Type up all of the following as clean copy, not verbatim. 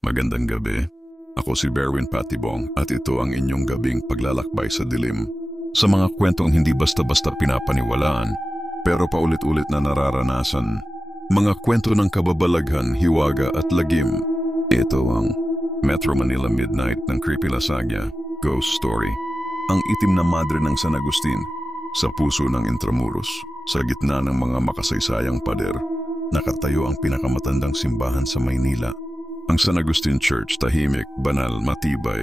Magandang gabi. Ako si Berwin Patibong at ito ang inyong gabing paglalakbay sa dilim. Sa mga kwentong hindi basta-basta pinapaniwalaan, pero paulit-ulit na nararanasan. Mga kwento ng kababalaghan, hiwaga at lagim. Ito ang Metro Manila Midnight ng Creepy Lasagna Ghost Story. Ang itim na madre ng San Agustin sa puso ng Intramuros, sa gitna ng mga makasaysayang pader. Nakatayo ang pinakamatandang simbahan sa Maynila. Ang San Agustin Church, tahimik, banal, matibay.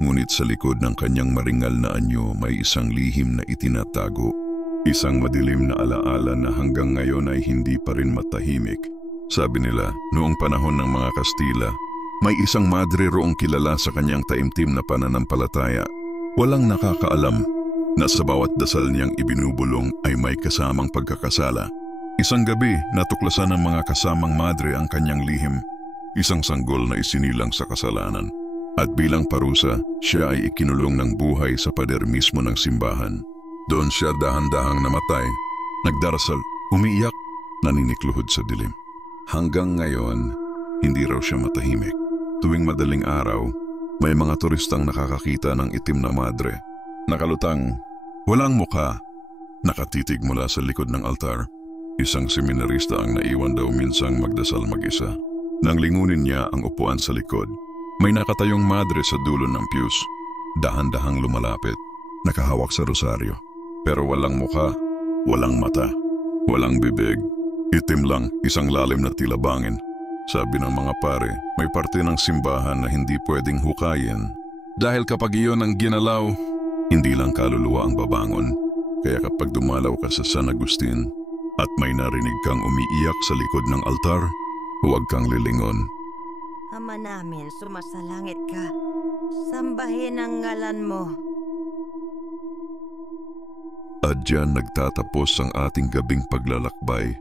Ngunit sa likod ng kanyang maringal na anyo may isang lihim na itinatago. Isang madilim na alaala na hanggang ngayon ay hindi pa rin matahimik. Sabi nila, noong panahon ng mga Kastila, may isang madre roong kilala sa kanyang taimtim na pananampalataya. Walang nakakaalam na sa bawat dasal niyang ibinubulong ay may kasamang pagkakasala. Isang gabi, natuklasan ng mga kasamang madre ang kanyang lihim. Isang sanggol na isinilang sa kasalanan. At bilang parusa, siya ay ikinulong ng buhay sa pader mismo ng simbahan. Doon siya dahan-dahang namatay, nagdarasal, umiiyak, naninikluhod sa dilim. Hanggang ngayon, hindi raw siya matahimik. Tuwing madaling araw, may mga turistang nakakakita ng itim na madre. Nakalutang, walang mukha, nakatitig mula sa likod ng altar. Isang seminarista ang naiwan daw minsang magdasal mag-isa. Nang lingunin niya ang upuan sa likod, may nakatayong madre sa dulo ng pews. Dahan-dahang lumalapit, nakahawak sa rosaryo. Pero walang mukha, walang mata, walang bibig. Itim lang, isang lalim na tila bangin. Sabi ng mga pare, may parte ng simbahan na hindi pwedeng hukayin. Dahil kapag iyon ang ginalaw, hindi lang kaluluwa ang babangon. Kaya kapag dumalaw ka sa San Agustin at may narinig kang umiiyak sa likod ng altar, huwag kang lilingon. Ama namin, sumasalangit ka. Sambahin ang ngalan mo. At diyan nagtatapos ang ating gabing paglalakbay.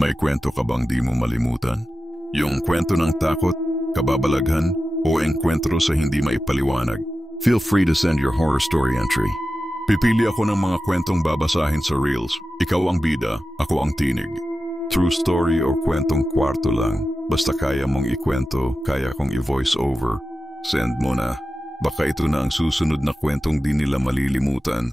May kwento ka bang di mo malimutan? Yung kwento ng takot, kababalaghan, o engkwentro sa hindi maipaliwanag? Feel free to send your horror story entry. Pipili ako ng mga kwentong babasahin sa Reels. Ikaw ang bida, ako ang tinig. True story o kwentong kwarto lang. Basta kaya mong ikwento, kaya kong i-voice over. Send mo na. Baka ito na ang susunod na kwentong di nila malilimutan.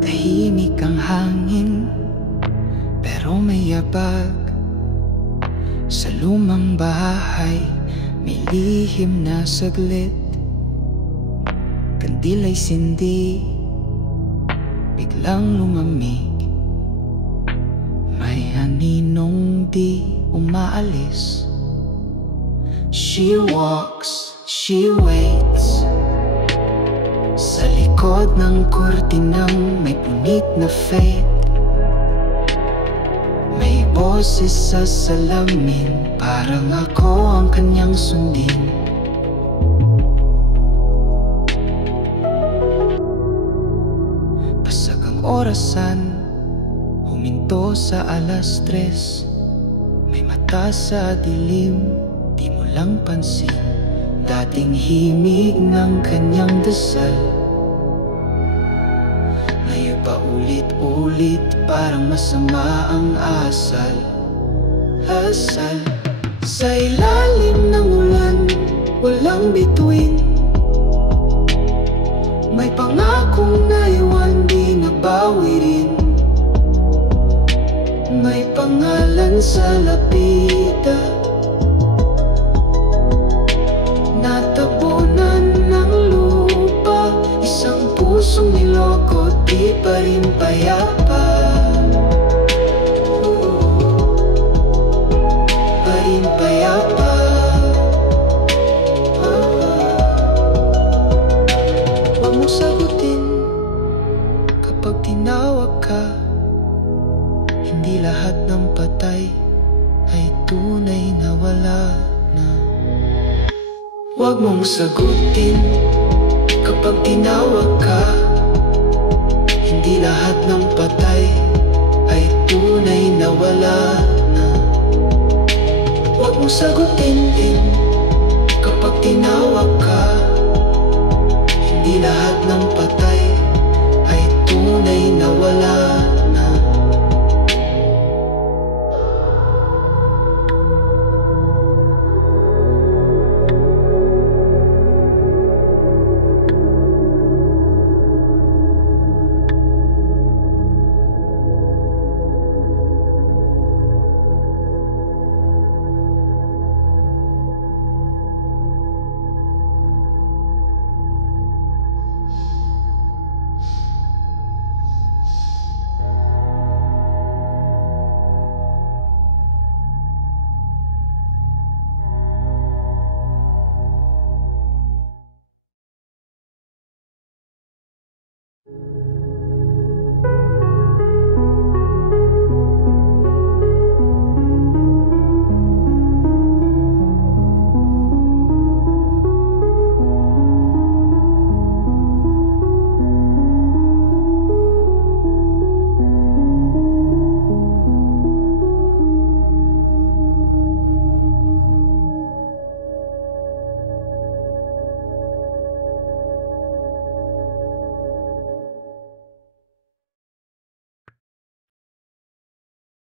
Tahimik ang hangin, pero may yabag. Sa lumang bahay, may lihim na saglit. Kandil ay sindi, biglang lumamig. May aninong di umaalis. She walks, she waits. Sa likod ng kurtinang may punit na fate. May boses sa salamin, parang ako ang kanyang sundin. Basag ang orasan, huminto sa 3:00. May mata sa dilim, di mo lang pansin. Dating himig ng kanyang dasal, ngayon pa ulit-ulit, parang masama ang asal. Sa ilalim ng ulan, walang bituin. May pangakong naiwan, di nabawi rin. May pangalan sa lapida, natabunan ng lupa. Isang pusong niloko, di pa rin payapa. Pa rin payapa. Huwag mo sagutin kapag tinawag ka. Hindi lahat ng patay ay tunay na wala na. Huwag mong sagutin kapag tinawag ka. Hindi lahat ng patay ay tunay na wala na. Huwag mong sagutin din kapag tinawag ka. Hindi lahat ng patay